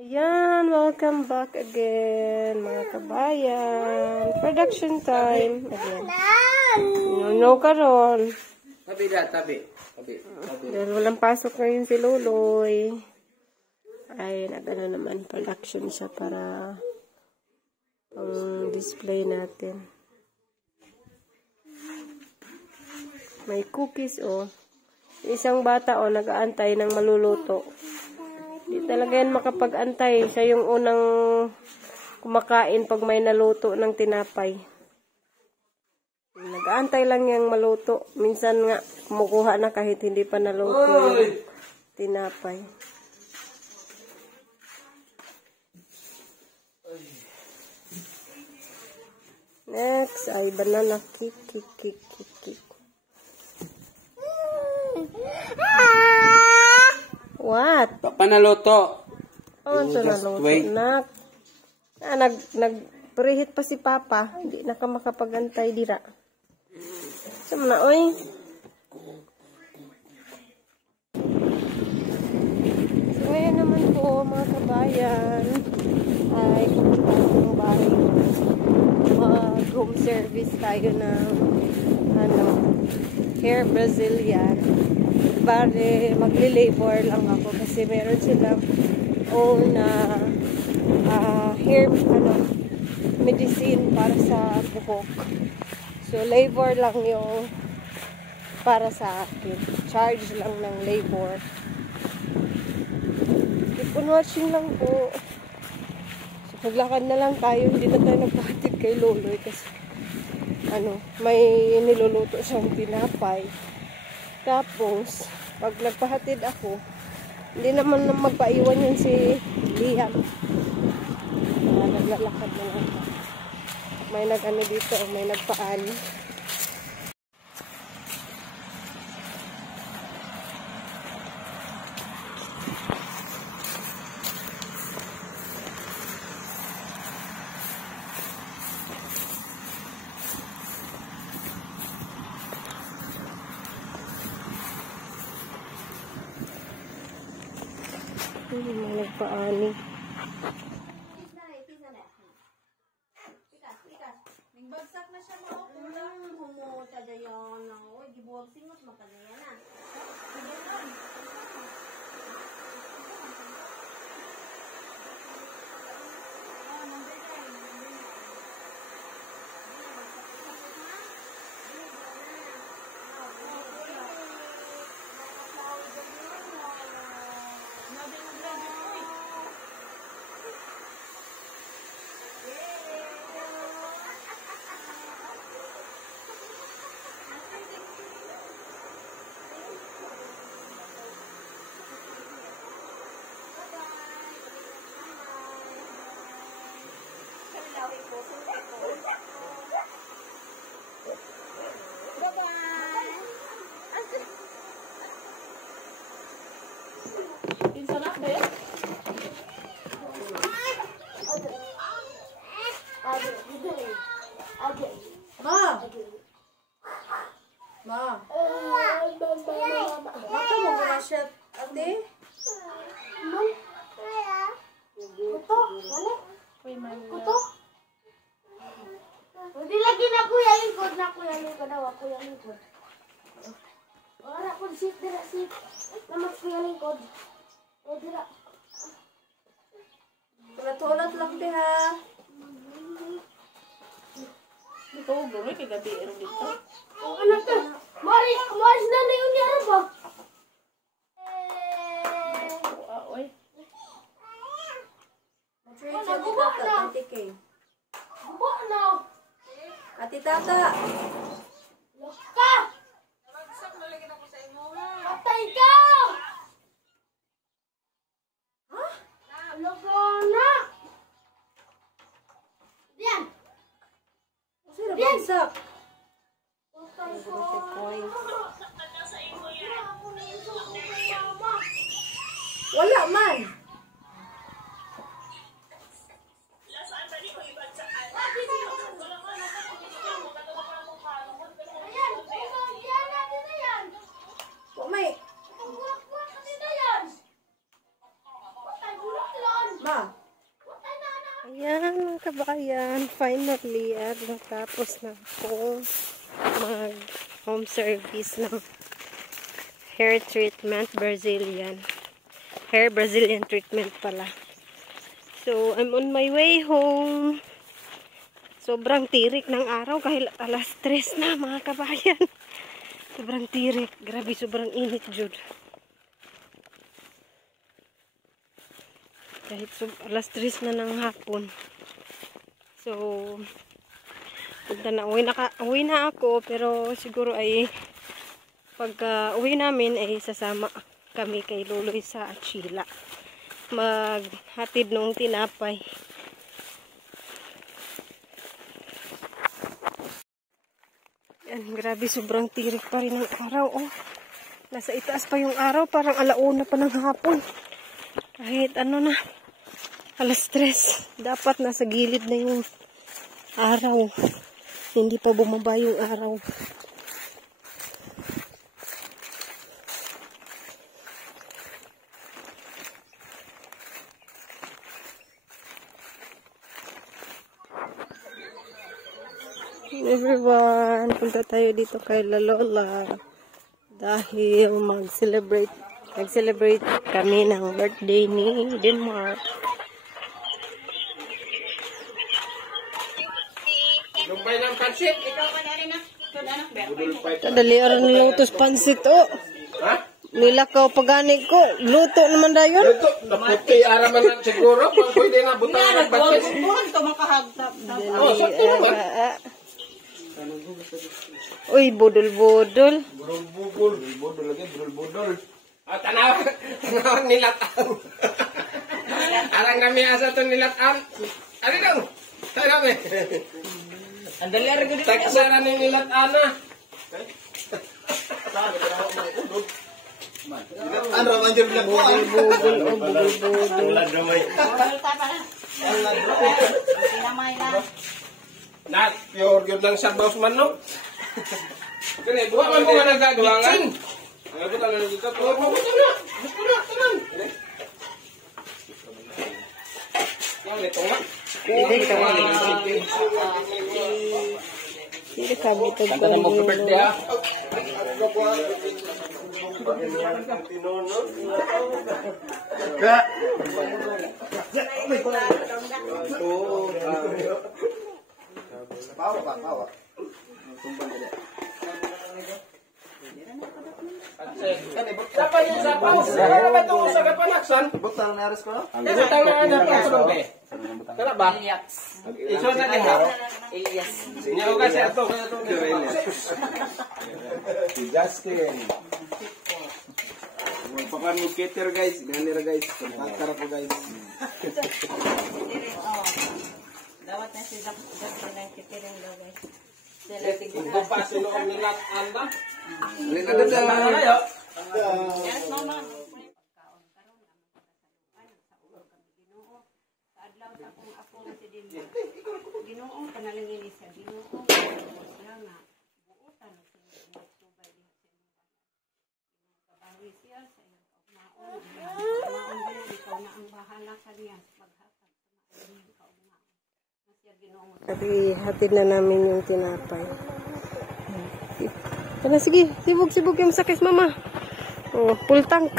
Ayan, welcome back again, mga kabayan. Production time. Again. No karon. Tabi. Dahil walang pasok ngayon si Luloy. Ay, nagano naman, production siya para display natin. May cookies, oh. Isang bata, oh, nag-aantay ng maluluto. Di talaga yan makapag-antay. Siya yung unang kumakain pag may naluto ng tinapay. Nag-aantay lang yung maluto. Minsan nga, kumukuha na kahit hindi pa naluto yung tinapay. Next ay banana cake. What? Panaloto. Oh, ito naluto. Nag-preheat pa si Papa. Hindi na ka makapag-antay dira. Saan na, oy? So, ngayon naman po, mga kabayan, ay pupunta ng bahay. Home service tayo ng hair Brazilian. Bale, magli-labor lang ako kasi meron silang own hair medicine para sa buhok. So, labor lang yung para sa akin. Charge lang ng labor. Keep on watching lang po. So, maglakad na lang tayo. Hindi na tayo nagpahatid kay Loloy kasi may niluluto siyang tinapay. Tapos, pag nagpahatid ako, hindi naman magpaiwan yun si Liam. Naglalakad na lang. May nag-ano dito, may nagpaani. May nagpaani. Bagsak na siya mga kulang. Humuta na yun. Uy, gibuwag singot. Makagaya na. Ma. Mata mo ba siya, ate? Kuto? Wala? Kuto? Hindi lagi na kuya lingkod na kuya lingkod. Kuya lingkod. Wala po sit dira sit. Namat kuya lingkod. O dira. Tulat lang din ha. Ito, gawin kay gabi ero dito. Oh, anak ka. Maris na na yung niya ba? Oy. Nagubo na. Gubo na. Ati tata. Laka. Nagsak na lagi na ko sa imo. Patay ka. Ha? Laka na. Diyan. Sino bagsak? Wala man. May Ha? Ayan mga kabayan, finally at natapos na ako mag home service ng hair treatment, hair Brazilian treatment pala. So I'm on my way home. Sobrang tirik ng araw kahit alas 3 na mga kabayan. Sobrang tirik, grabe, sobrang init jud. Kahit alas 3 na ng hapon. So, punta na, uwi na ako, pero siguro ay pagka uwi namin ay sasama kami kay Luloy sa Achila. Maghatid nung tinapay. Yan, grabe, sobrang tirik pa rin ang araw. Oh, nasa itaas pa yung araw, parang alauna pa ng hapon. Kahit ano na, alas 3, dapat nasa gilid na yung araw. Hindi pa bumaba yung araw. Everyone, punta tayo dito kay La Lola dahil mag-celebrate kami ng birthday ni Denmark. Lumpay ng pansit. Kadali aran nilutos pansit, oh. Ha? Nilakaw pagani ko. Luto naman dayon. Ito, naputi araman na siguro. Pwede na butang ng batis. Oh, sakto naman. Uy, budol-budol. Budol lagi, budol. Tanawan nilatan. Arang nami asa to nilatan. Ano daw? Tayo kami. Andali rin ko dito. Tagsara ni nilatan na. Ano raman dyan lang buwan? Budol, oh, budol-budol. Wala damay. Nat, pure yun lang sa boss man, no? Kaya, buha man mo nga nagagawangan. Ay, buta na dito. Buta na. Tanan. Yang ito nga. Hindi ka Hindi ka bitog ko Mo birthday ha. Pawa. Dapat yung sapaw. Kaya ba ito sa kapanaksan? Buktan na naris ko, no? Butang na na pa sa bangke. Kala ba? Iso na din ha. Sinyo kasi ato. Si Justin. Magpapanukater guys. Ganira guys. Pagkakar ako guys. Dawat na sila ng kitiring daw guys. Kung pa sino ang nilat anda. Yes, mama. Ginoo panalangin siya. Ginoo siya nga buutan sa subay din sa kabawi siya sa iyong kaugmaon. Kaugmaon din ikaw na ang bahala kaniya maghatag sa mga kaugmaon. Siya Ginoo. Sabi, hatid na namin yung tinapay. Sige, sibog yung sakis, mama. Oh, full tank.